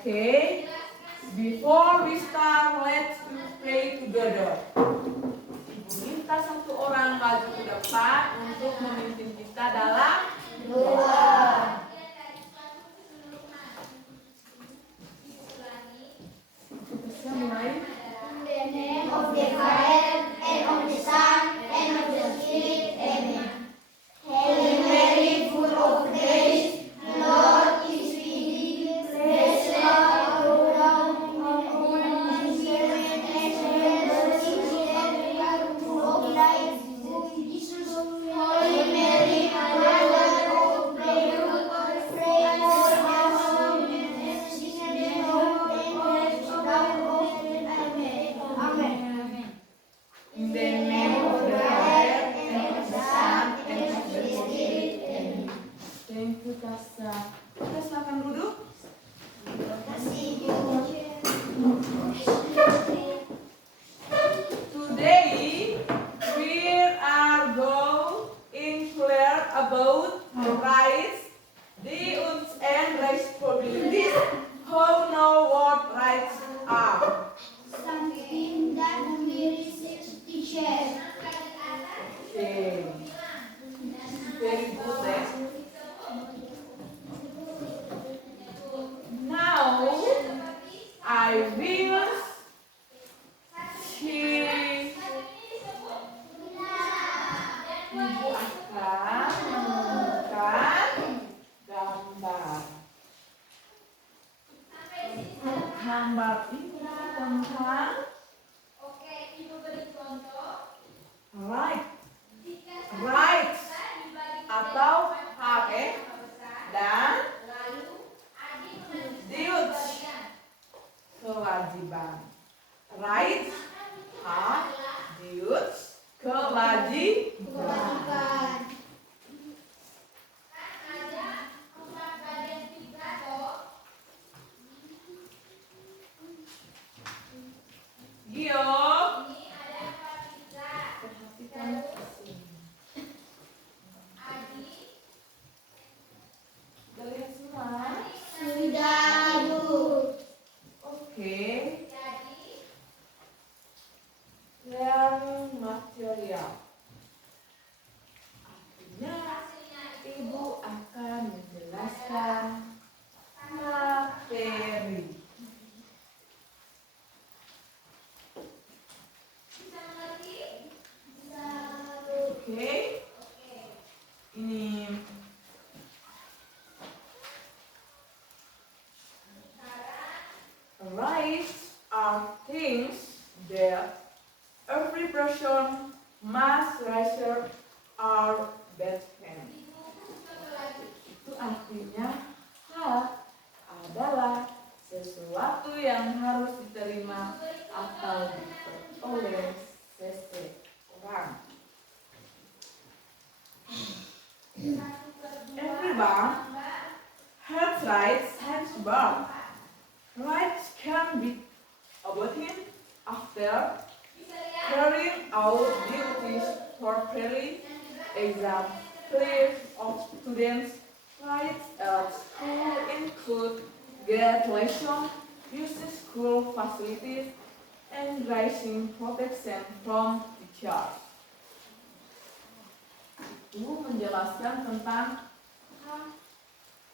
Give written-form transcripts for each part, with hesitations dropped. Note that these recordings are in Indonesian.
Okay, before we start, let's pray together. Ibu minta satu orang maju ke depan untuk memimpin kita dalam doa. Kita mulai. In the name of the Father, and of the Son, and of the Spirit, Amen. Hail Mary, full of grace, the Lord is with thee. Blessed art thou among women, and blessed is the fruit of thy womb, Jesus. Holy Mary, Mother of God, pray for us sinners, and sinners now and at the hour of our death. Amen. In the name of the Father, and of the Son, and of the Spirit. Amen. Thank you, Kasa. Kita silakan duduk. Today we are going to learn about rights, duties, and responsibilities. Who know what rights are? Something that Mary teaches. Okay. Very good. Now I will see. Ibu akan menemukan gambar. Gambar ini tentang Oke, Ibu beri contoh. rights atau hak dan Lalu adik menulis duties bagian. kewajiban. Rights, hak, duties, kewajiban. Kan ada 4 bagian tiga toh. Gio, Ini ada 4 tiga. perhatikan sini. Adik, Udah lihat semua? Sudah, Ibu. Oke. jadi Learning material. Artinya ibu akan menjelaskan materi. bisa mengerti? Oke. Ini rights are things that every person must reserve or defend. Itu artinya hak adalah sesuatu yang harus diterima atau diperoleh seseorang. Everyone has rights since birth. Rights can be obtained after carrying out duties properly. Examples of students' rights at school include get lesson, using school facilities, and receiving protection from teachers. Itu menjelaskan tentang hak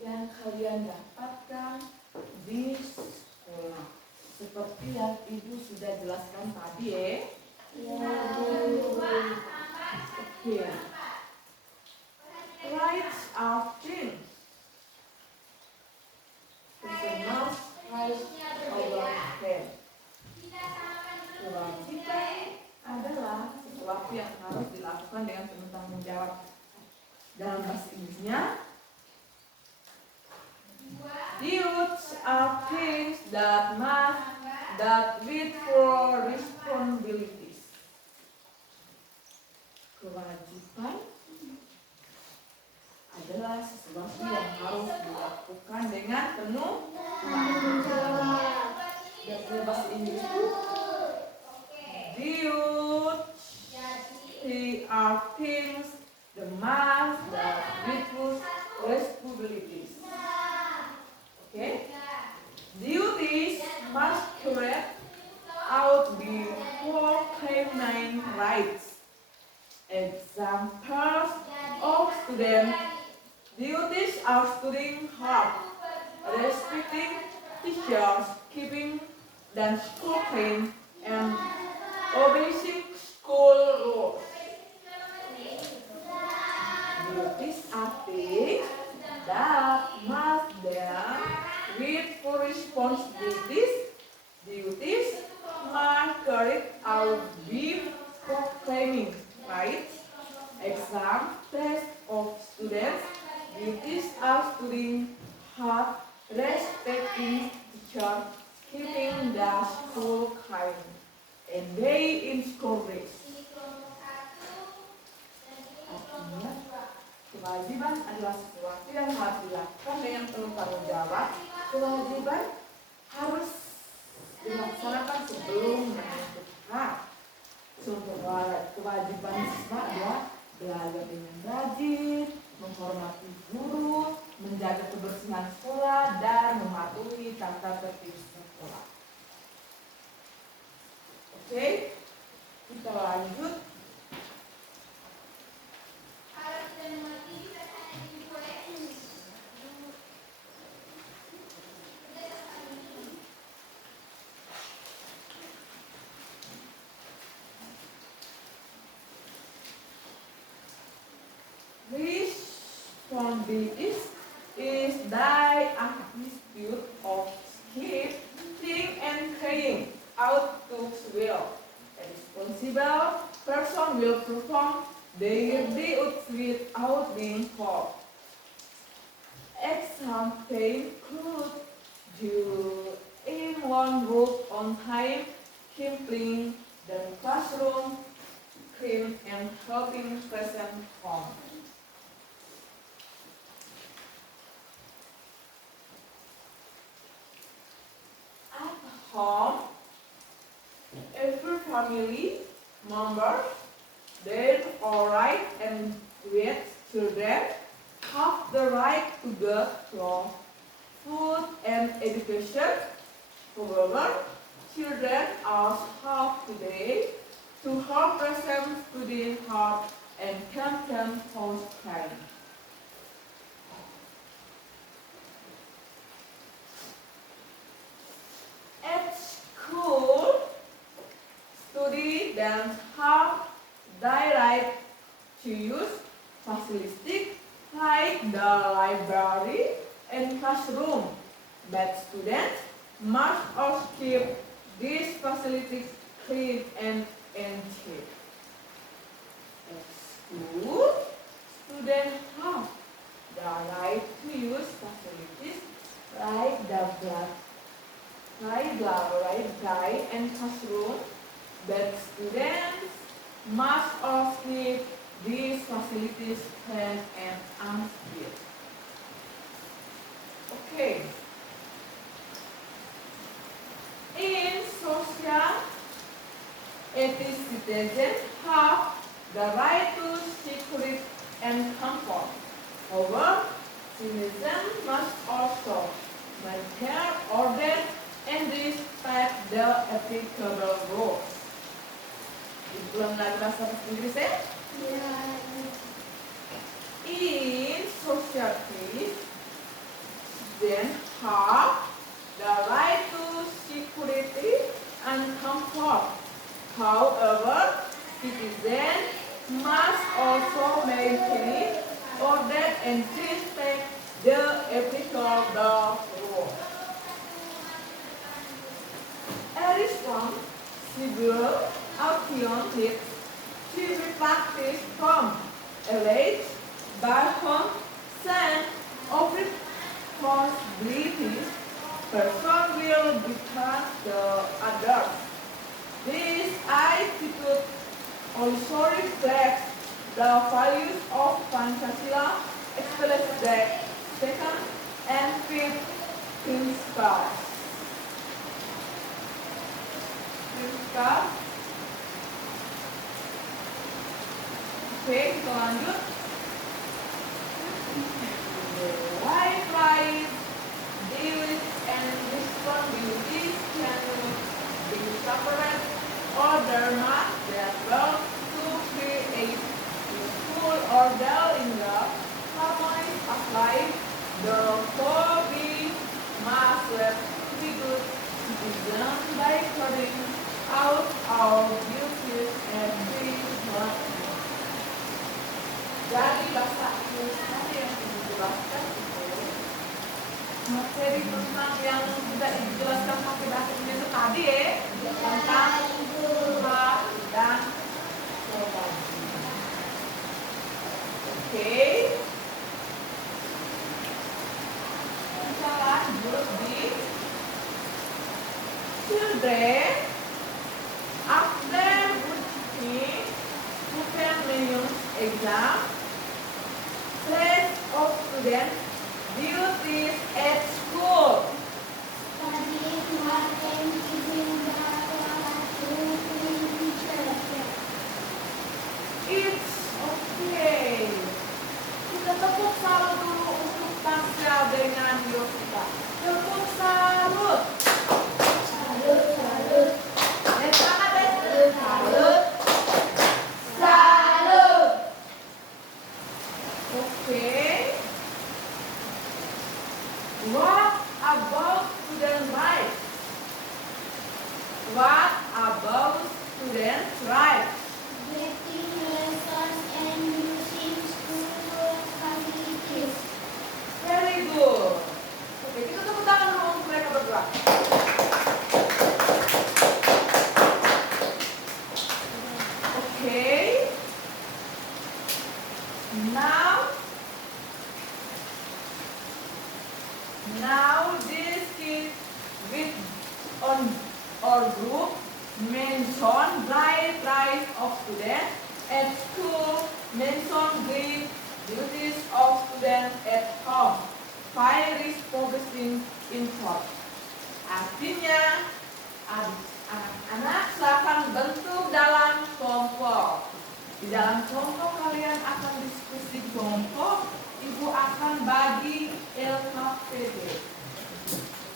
yang kalian dapatkan di sekolah. Seperti yang ibu sudah jelaskan tadi Oke. Rights are things. Personal rights our head. Kewajiban adalah sesuatu yang harus dilakukan dengan penuh tanggung jawab. Dalam bahasa Inggrisnya, duties are things that with for responsibilities. Kewajiban adalah sesuatu yang harus dilakukan dengan penuh tanggung jawab. Dan dalam bahasa Inggris itu duties are things the must that with responsibilities. Okay? must carry out the following rights. Examples of student duties are studying hard, respecting teachers, keeping the school clean, and obeying school rules. Duties are things that must be done with full responsibilities. Duties must carry out with proclaiming rights. Exam test of students. Duties are studying hard, respecting teachers, keeping the school clean, and they in school race. Artinya, kewajiban adalah sesuatu yang harus dilakukan dengan penuh tanggung jawab. Kewajiban harus dilaksanakan sebelum menuntut hak. Contoh kewajiban siswa adalah belajar dengan rajin, menghormati guru, menjaga kebersihan sekolah, dan mematuhi tata tertib sekolah. Oke, kita lanjut. Responsibility is the attitude of keeping and carrying out tasks well. A responsible person will perform their duties without being called. Examples include doing one work on time, keeping the classroom clean, and helping present home. At home, every family member, their all right and with children have the right to get clothes, food, and education. However, children also have today to help present studying hard and content house clean. At school, students have the right to use facilities like the library and classroom, but students must also keep these facilities clean and safe. At school, students have the right to use facilities like the library and classroom, but students must also keep these facilities clean and unsafe. Okay. In social ethics, citizens have the right to security and comfort. However, citizens must also maintain order and respect the applicable rules. Diulang lagi bahasa Inggrisnya? In society, citizens have the right to security and comfort. However, citizens must also maintain order and respect the applicable rules. A responsible action needs to be practiced from a age by consent of responsibilities. Person will become the others. This attitude also reflects the values of Pancasila, expressed the second and fifth principles. Oke, kita lanjut. Right, duties and responsibilities order in the harmony of life, therefore we must let to be good citizens by carrying out our duties and being one. Jadi bahasa Indonesia yang dijelaskan itu materi tentang yang sudah dijelaskan pakai bahasa Indonesia tadi tentang rumah dan berbagi. Oke. Kita lanjut di children. After putting Companions exam, class of students duties at school. Studying hard and giving back to teacher. It's okay. Kita tepuk salut dulu untuk Tasya dengan Yosita. Tepuk salut. Salut, salut. Dan semangat deh. Salut. Salut. Okay. What about student rights? What about student rights? Getting lessons and using school facilities. Very good. Oke, kita tepuk tangan dulu untuk mereka berdua. Okay. Now this is with on our group mention bright rights of students at school, mention great duties of students at home. Fire is progressing in thought. Artinya, anak-anak silakan bentuk dalam kelompok. Di dalam kelompok kalian akan diskusi kelompok. Ibu akan bagi LKPD.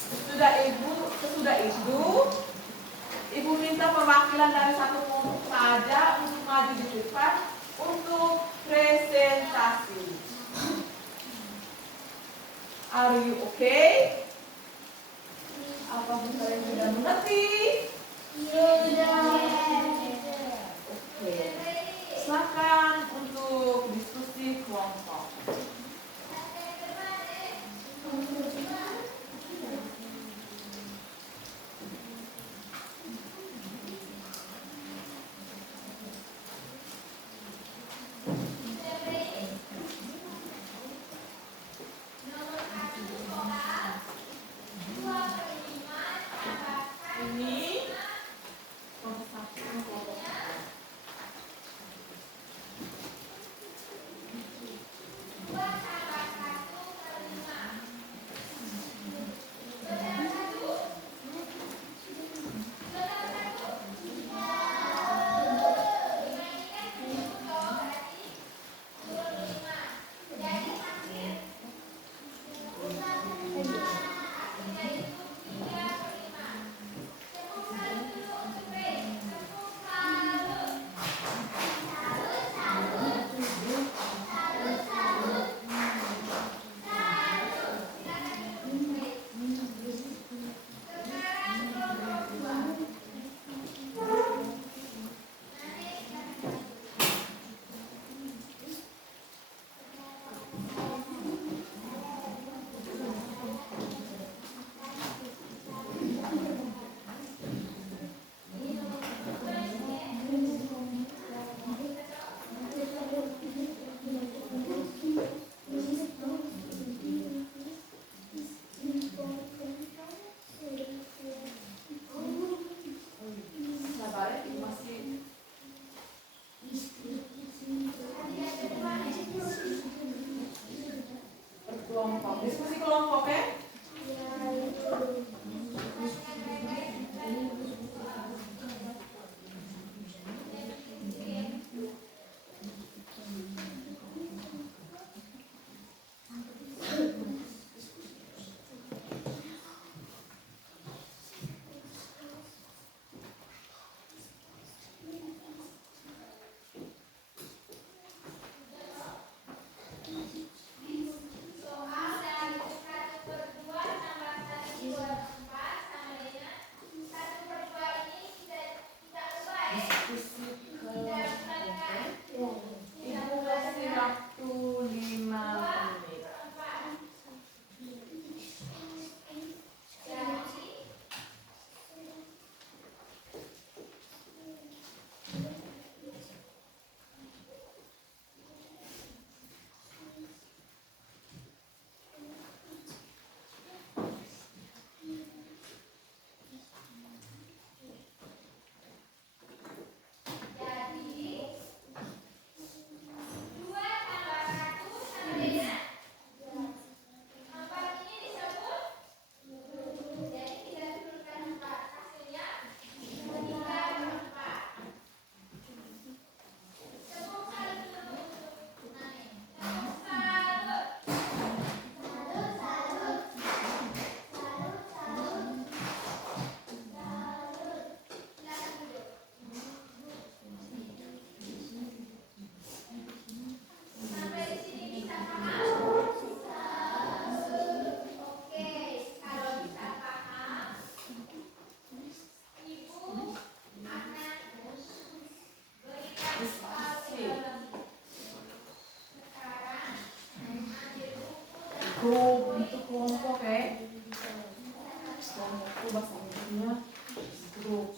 Sesudah itu, Ibu minta perwakilan dari satu kelompok saja untuk maju di depan untuk presentasi. Are you okay? Apakah kalian sudah mengerti? Oke. Silakan untuk diskusi kelompok. Artinya grup.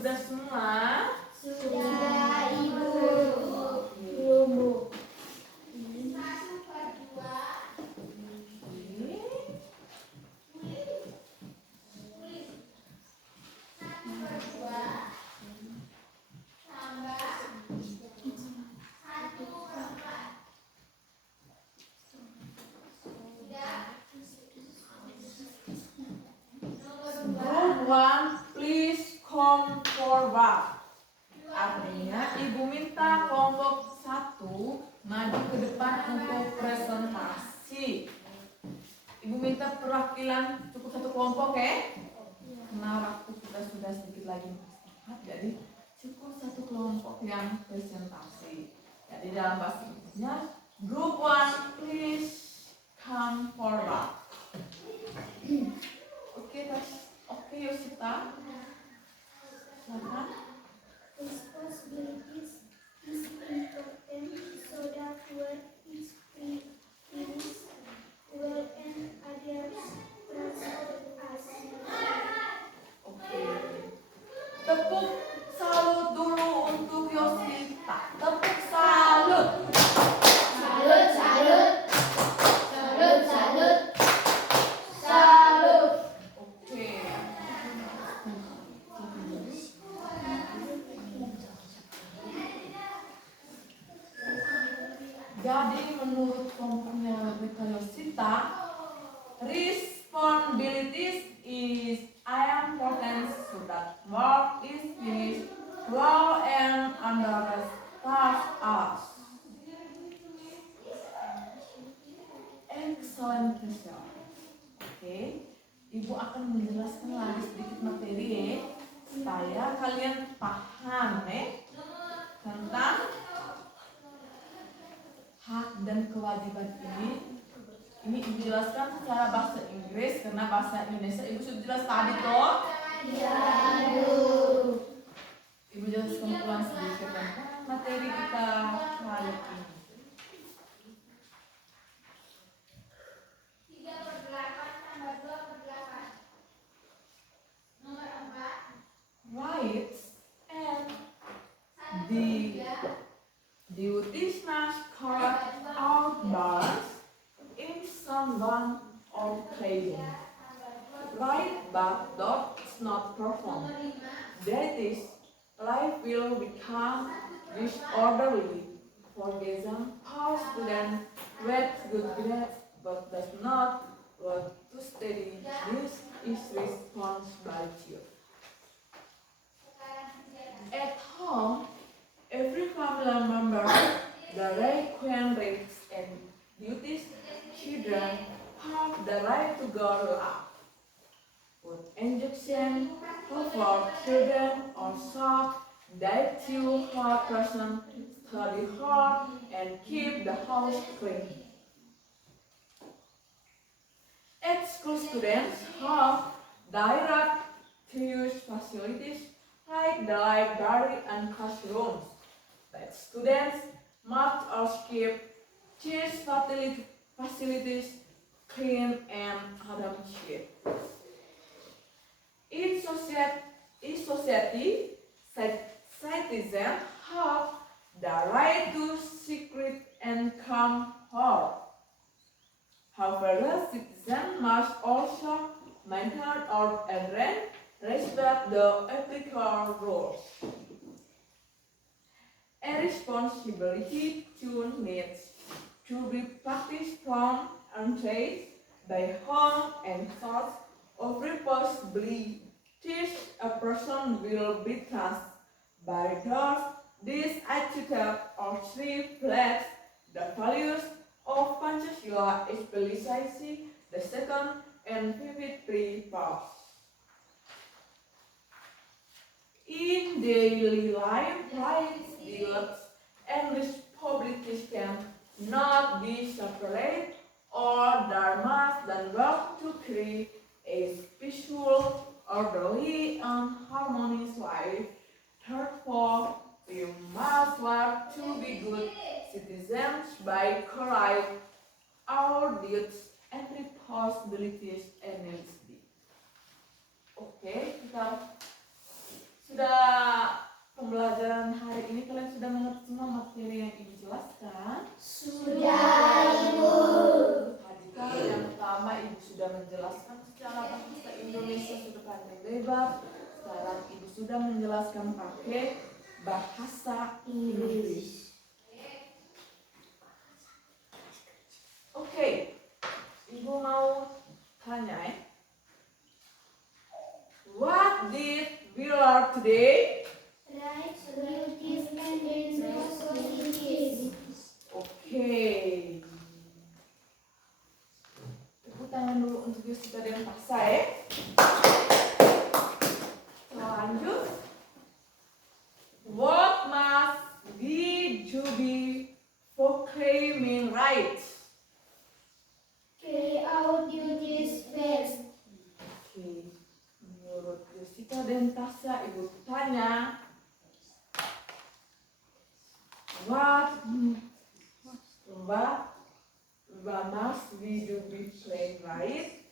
Sudah semua? Sudah, Ibu. Group 1, please come forward. Artinya Ibu minta kelompok 1 maju ke depan untuk presentasi. Ibu minta perwakilan cukup satu kelompok ya. Karena waktu kita sudah sedikit lagi istirahat, jadi cukup satu kelompok yang presentasi. Jadi dalam bahasa Inggrisnya, group 1 please come forward. Oke, Yosita. Silakan. Responsibilities is important so that work is finished well and others trust us. Oke. Tepuk salut dulu untuk Yosita. Tepuk salut. Salut, salut. Salut, salut. Salut. Oke. Jadi menurut kelompoknya Rebecca Yosita, responsibilities is important so that work is finished well and others trust us. Excellent, Michelle. Oke, Ibu akan menjelaskan lagi sedikit materi ya, supaya kalian paham tentang hak dan kewajiban ini. Ini Ibu jelaskan secara bahasa Inggris karena bahasa Indonesia Ibu sudah jelas tadi toh. Ya, Ibu jelaskan ulang sedikit tentang materi kita kali ini. 3/8 tambah 2/8. Nomor 4. Rights and the duties must carve out bars in someone or claim. Right but does not perform. That is, life will become disorderly. For example, our student gets good grades but does not want to study. This is responsibility. At home, every family member the right rights and duties. Children have the right to grow up. With injunction for children also that you have person study hard and keep the house clean. At school, students have direct to use facilities like the library and classrooms. But students must also keep these facilities clean and unchecked. In society, citizens have the right to secret and calm heart. However, citizens must also maintain order and respect the applicable rules. A responsibility to needs to be practiced from untrained by home and thoughts of responsibly teach a person will be trusted by those. This attitude also reflects the values of Pancasila, especially the second and fifth parts. In daily life, rights deals and responsibilities can not be separated, or there must then work to create a peaceful, orderly, and harmonious life. Therefore, we must work to be good citizens by correct our deeds and responsibilities earnestly. Oke, kita sudah pembelajaran hari ini, kalian sudah mengerti semua materi yang Ibu jelaskan? Sudah, Ibu. Tadi kan yang pertama Ibu sudah menjelaskan secara bahasa Indonesia sudah panjang lebar. Sekarang Ibu sudah menjelaskan pakai bahasa Inggris. Oke, Ibu mau tanya ya. What did we learn today? Rights, duties, and responsibilities. Oke. Tepuk tangan dulu untuk Yusita dan Paksa ya. Lanjut. What must we do for claiming rights? Carry out duties first. Oke. Menurut Yusita dan Paksa, Ibu tanya. What must we do to claim right?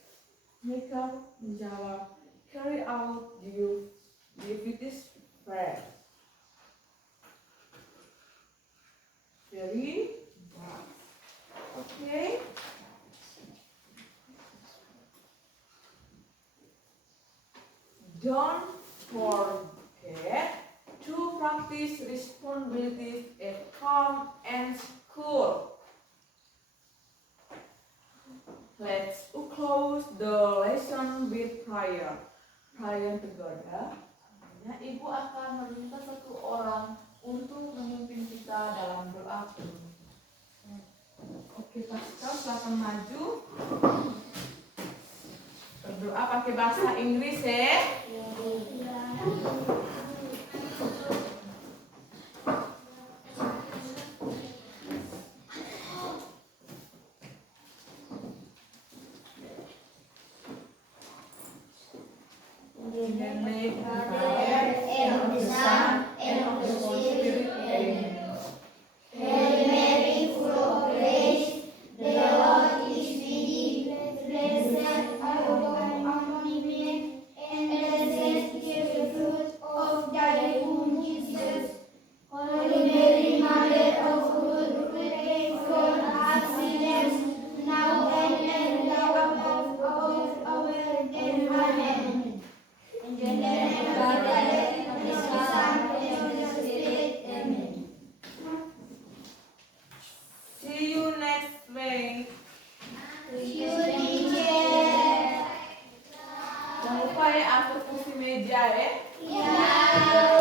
Mereka menjawab, carry out duties first. Very good. Okay. Don't forget to practice responsibilities at home and school. Let's close the lesson with prayer. Prayer together. Ibu akan meminta satu orang untuk memimpin kita dalam doa. Oke, Pastor, silakan maju. Berdoa pakai bahasa Inggris ya. In the name of the Father, and of the Son, and of the Holy Spirit. Amen. Hail Mary, full of grace, the Lord is with thee. Blessed art thou among women, and blessed is the fruit of thy womb, Jesus. Holy Mary, Mother of God, pray for us sinners, now and at the hour of our death. Amen. In the name of the Father, and of the Son, and of the Spirit. Amen. See you next week. See you, teacher. Jangan lupa ya, aku kursi meja ya. Ya.